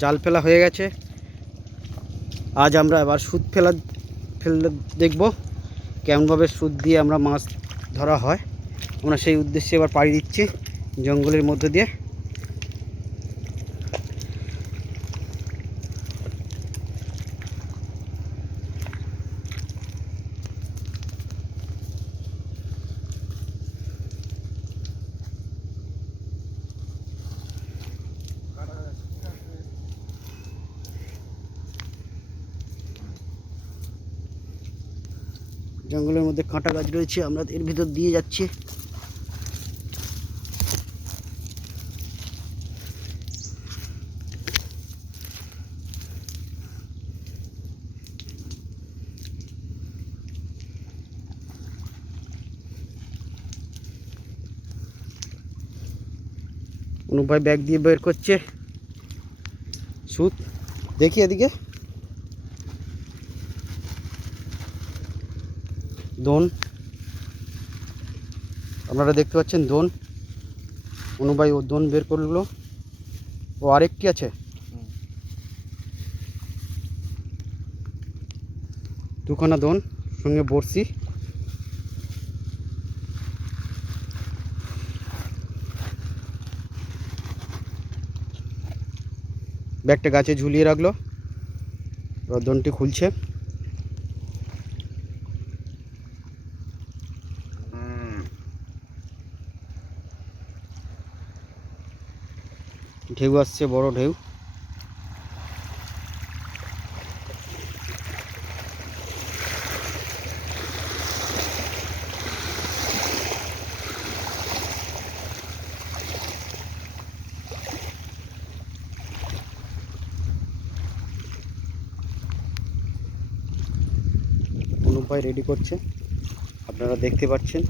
জাল ফেলা হয়ে গেছে। আজ আমরা এবার সুদ ফেলা ফেললে দেখব কেমনভাবে সুদ দিয়ে আমরা মাছ ধরা হয়। আমরা সেই উদ্দেশ্যে এবার পাড়ি দিচ্ছি জঙ্গলের মধ্যে দিয়ে। জঙ্গলের মধ্যে কাঁটা গাছ রয়েছে, আমরা এর ভিতর দিয়ে যাচ্ছি। অনুপ ভাই ব্যাগ দিয়ে বের করছে। সুত দেখি এদিকে। দোন। আপনারা দেখতে পাচ্ছেন দোন। অনুবাই ও দোন বের করল। ও আরেকটি আছে। দুখানা দোন, সঙ্গে বড়শি। ব্যাগটা গাছে ঝুলিয়ে রাখল। দোনটি খুলছে। ঢেউ আসছে বড় ঢেউ। রেডি করছে। আপনারা দেখতে পাচ্ছেন।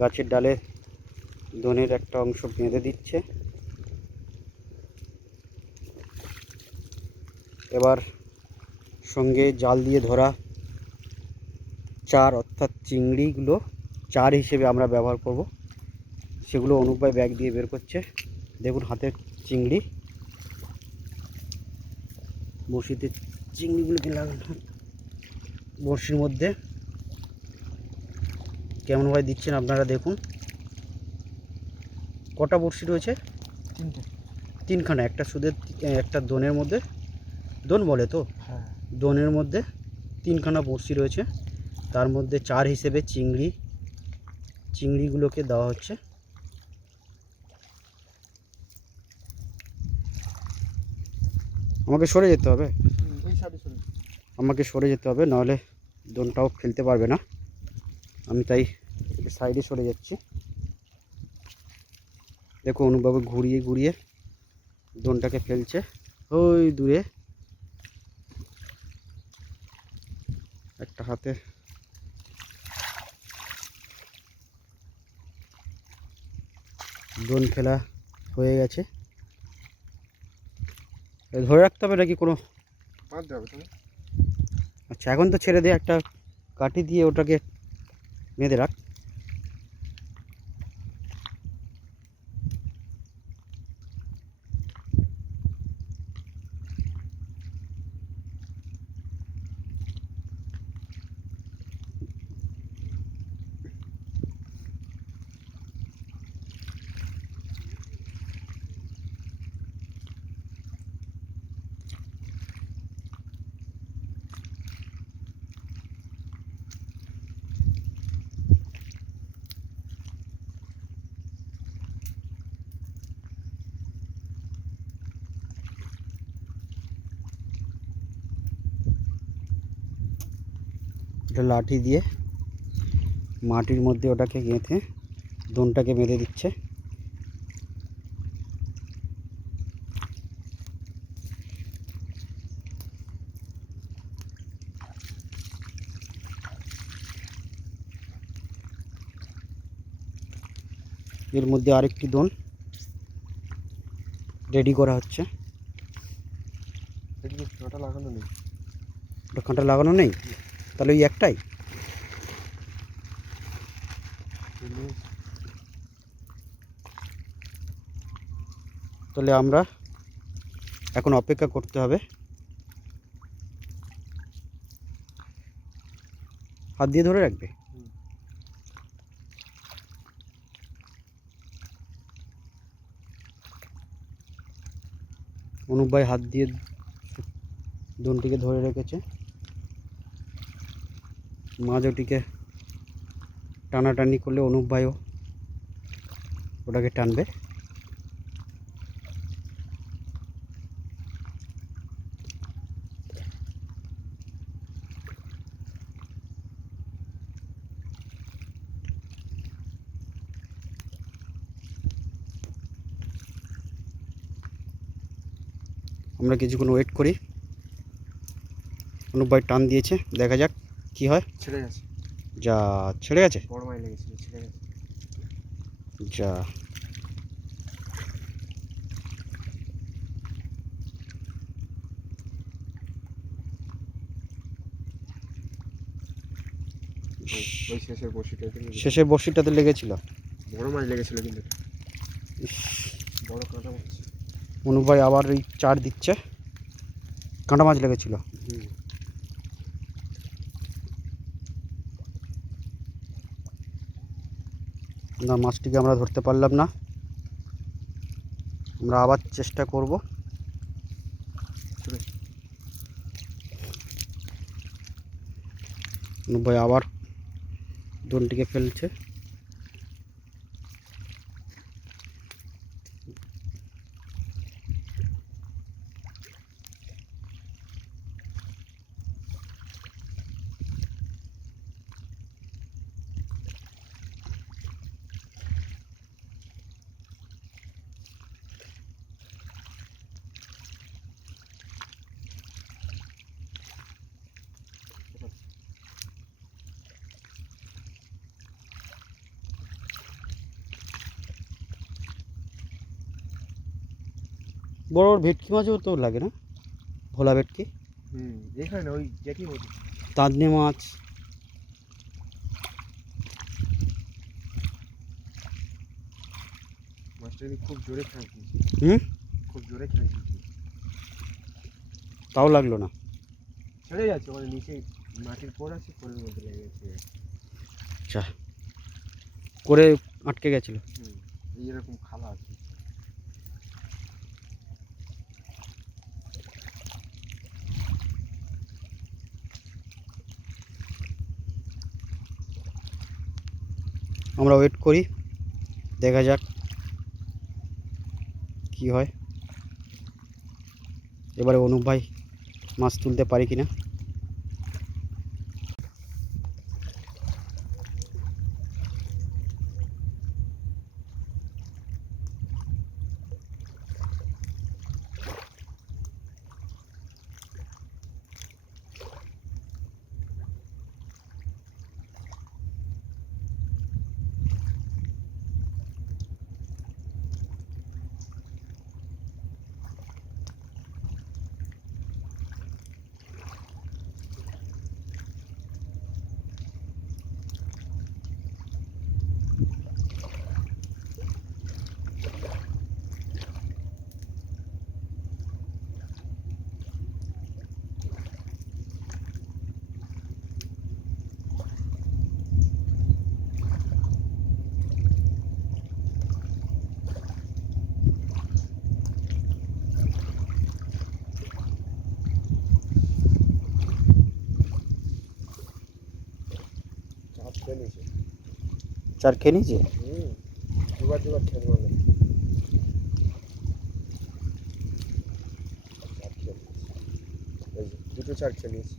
গাছের ডালে দনের একটা অংশ বেঁধে দিচ্ছে। এবার সঙ্গে জাল দিয়ে ধরা চার, অর্থাৎ চিংড়িগুলো চার হিসেবে আমরা ব্যবহার করব। সেগুলো অনুপায় ব্যাগ দিয়ে বের করছে। দেখুন হাতের চিংড়ি। বড়শিতে চিংড়িগুলোকে লাগানো বড়শির মধ্যে কেমনভাবে দিচ্ছেন আপনারা দেখুন। কটা বড়শি রয়েছে? তিনখানা একটা সুদের একটা দোনের মধ্যে দোন বলে তো? হ্যাঁ। দোনের মধ্যে তিনখানা বড়শি রয়েছে। তার মধ্যে চার হিসেবে চিংড়ি চিংড়িগুলোকে দেওয়া হচ্ছে। আমাকে সরে যেতে হবে? আমাকে সরে যেতে হবে নাহলে দোনটাও ফেলতে পারবে না। আমি তাই একটু সাইডে সরে যাচ্ছি। দেখো অনুবাবু ঘুরিয়ে ঘুরিয়ে দোনটাকে ফেলছে। ওই দূরে। একটা হাতে। দোন ফেলা হয়ে গেছে। ধরে রাখতে হবে নাকি কোনো? আচ্ছা এখন তো ছেড়ে দে একটা কাটি দিয়ে ওটাকে বেঁধে রাখ এটা লাঠি দিয়ে মাটির মধ্যে ওটাকে গেঁথে দোনটাকে বেঁধে দিচ্ছে। এর মধ্যে আরেকটি দোন রেডি করা হচ্ছে। কাঁটা লাগানো নেই? ওটা কাঁটা লাগানো নেই? তাহলে ওই একটাই। তাহলে আমরা এখন অপেক্ষা করতে হবে। হাত দিয়ে ধরে রাখবে। অনুপ ভাই হাত দিয়ে দোনটিকে ধরে রেখেছে। মাঝোটিকে টানাটানি করলে অনুপ ভাইও ওটাকে টানবে। আমরা কিছুক্ষণ ওয়েট করি। অনুপ ভাই টান দিয়েছে, দেখা যাক। কি হয়? ছেড়ে গেছে। যা ছেড়ে গেছে? বড় মাই লেগেছিল ছেড়ে গেছে। যা। শেষের বসিটাতে বড়শিটাতে লেগেছিল। বড় মাছ লেগেছিল কিন্তু। বড় কাঁটা মাছ। অনুপ ভাই আবার এই চার দিচ্ছে। কাঁটা মাছ লেগেছিল। হুম। না মাছটিকে আমরা ধরতে পারলাম না। আমরা আবার চেষ্টা করব। ভাই আবার দোনটিকে ফেলছে। বড় বড় ভেটকি মাছও তো লাগে না? ভোলা ভেটকি? হুম এখানে ওই মতো। তাঁদনে মাছ। মাছটা খুব জোরে খাই হুম? খুব জোরে খাই তাও লাগল না। ছেড়ে যাচ্ছে মানে নিচে মাটির পর আছে পরের মধ্যে লেগে গেছে। আচ্ছা। করে আটকে গেছিল। হুম এইরকম খালা আছে। আমরা ওয়েট করি দেখা যাক কি হয়। এবারে অনুপ ভাই মাছ তুলতে পারি কিনা। চার খেয়ে নিয়েছে হুম দুবার দুবার খেয়ে মানে দুটো চার খেয়ে নিয়েছে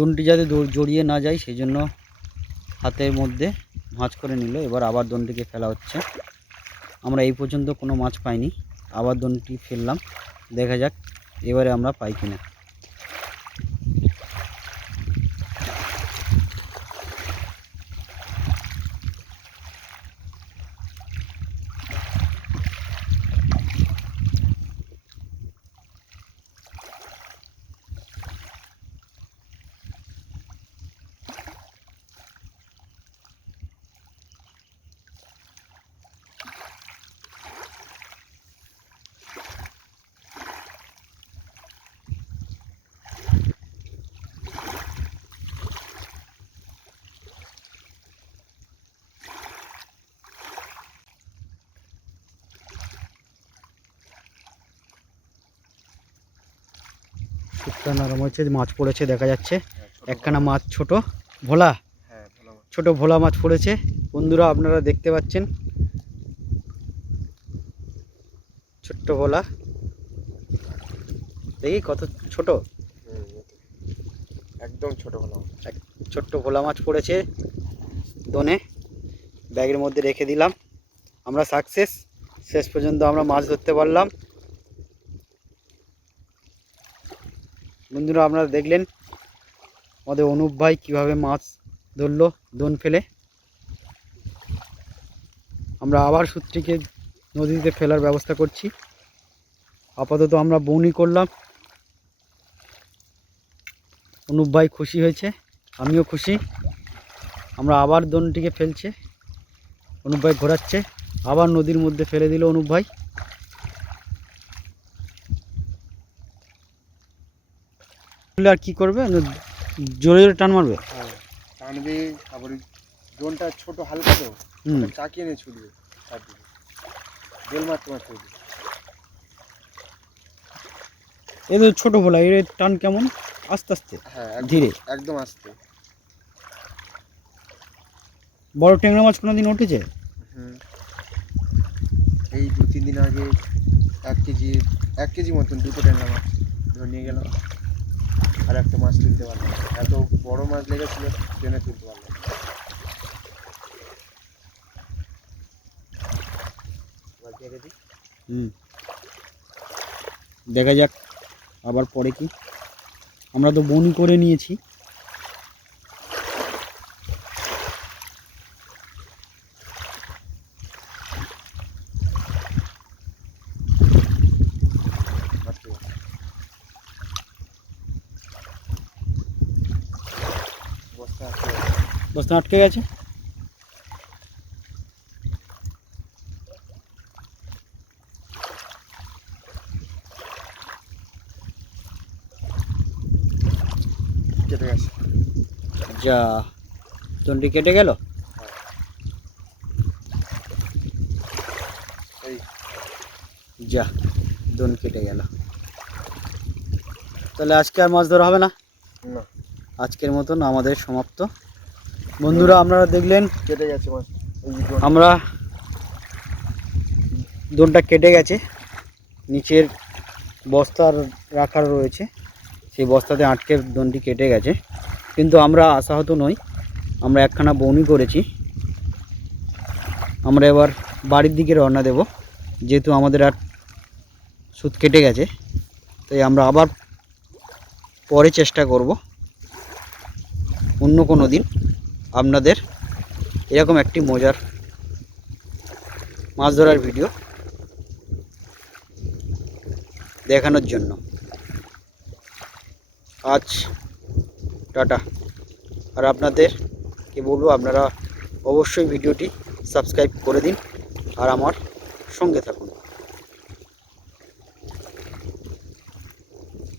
দনটি যাতে জড়িয়ে না যায় সেই জন্য হাতের মধ্যে ভাঁজ করে নিল। এবার আবার দনটিকে ফেলা হচ্ছে। আমরা এই পর্যন্ত কোনো মাছ পাইনি। আবার দনটি ফেললাম। দেখা যাক, এবারে আমরা পাই কিনা। শুকটা নরম হয়েছে মাছ পড়েছে দেখা যাচ্ছে। একখানা মাছ ছোট ভোলা। ছোট ভোলা মাছ পড়েছে। বন্ধুরা আপনারা দেখতে পাচ্ছেন। ছোট্ট ভোলা। দেখি কত ছোট। একদম ছোট ভালো এক ছোট্ট ভোলা মাছ পড়েছে দনে। ব্যাগের মধ্যে রেখে দিলাম। আমরা সাকসেস। শেষ পর্যন্ত আমরা মাছ ধরতে পারলাম। বন্ধুরা, আপনারা দেখলেন আমাদের অনুপ ভাই কীভাবে মাছ ধরলো, দোন ফেলে। আমরা আবার সূত্রীকে নদীতে ফেলার ব্যবস্থা করছি। আপাতত আমরা বৌনি করলাম। অনুপ ভাই খুশি হয়েছে, আমিও খুশি। আমরা আবার দোনটিকে ফেলছে। অনুপ ভাই ঘোরাচ্ছে, আবার নদীর মধ্যে ফেলে দিল অনুপ ভাই। আর কি করবে? জোরে জোরে টান মারবে? হ্যাঁ টানবে ওই ডোনটা ছোট হালকা তো চাকিয়ে নিয়ে ছুটবে চারদিকে বেল মারতে মারতে উঠবে। এ তো ছোটো ভোলা এর টান কেমন? আস্তে আস্তে হ্যাঁ ধীরে। একদম আস্তে। বড় ট্যাংরা মাছ কোনো দিন উঠেছে? হুম। এই দু তিন দিন আগে এক কেজি এক কেজি মতন দুটো ট্যাংরা মাছ ধরে নিয়ে গেলাম। আর একটা মাছ তুলতে পারলাম এত বড় মাছ লেগেছিল ট্রেনে তুলতে পারলাম। হুম। দেখা যাক, আবার পরে কি। আমরা তো বনি করে নিয়েছি। বস্তা আটকে গেছে। যা দণ্ডি কেটে গেল? যা দন কেটে গেল। তাহলে আজকে আর মাছ ধরা হবে না। আজকের মতন আমাদের সমাপ্ত। বন্ধুরা আপনারা দেখলেন কেটে গেছে আমরা দোনটা কেটে গেছে। নিচের বস্তার রাখার রয়েছে। সেই বস্তাতে আটকে দোনটি কেটে গেছে। কিন্তু আমরা আশাহত নই। আমরা একখানা বৌনি করেছি। আমরা এবার বাড়ির দিকে রওনা দেব। যেহেতু আমাদের আর সুদ কেটে গেছে। তাই আমরা আবার পরে চেষ্টা করব। অন্য কোনো দিন। আপনাদের এরকম একটি মজার মাছ ধরার ভিডিও দেখানোর জন্য। আজ টাটা। আর আপনাদেরকে বলব, আপনারা অবশ্যই ভিডিওটি সাবস্ক্রাইব করে দিন আর আমার সঙ্গে থাকুন।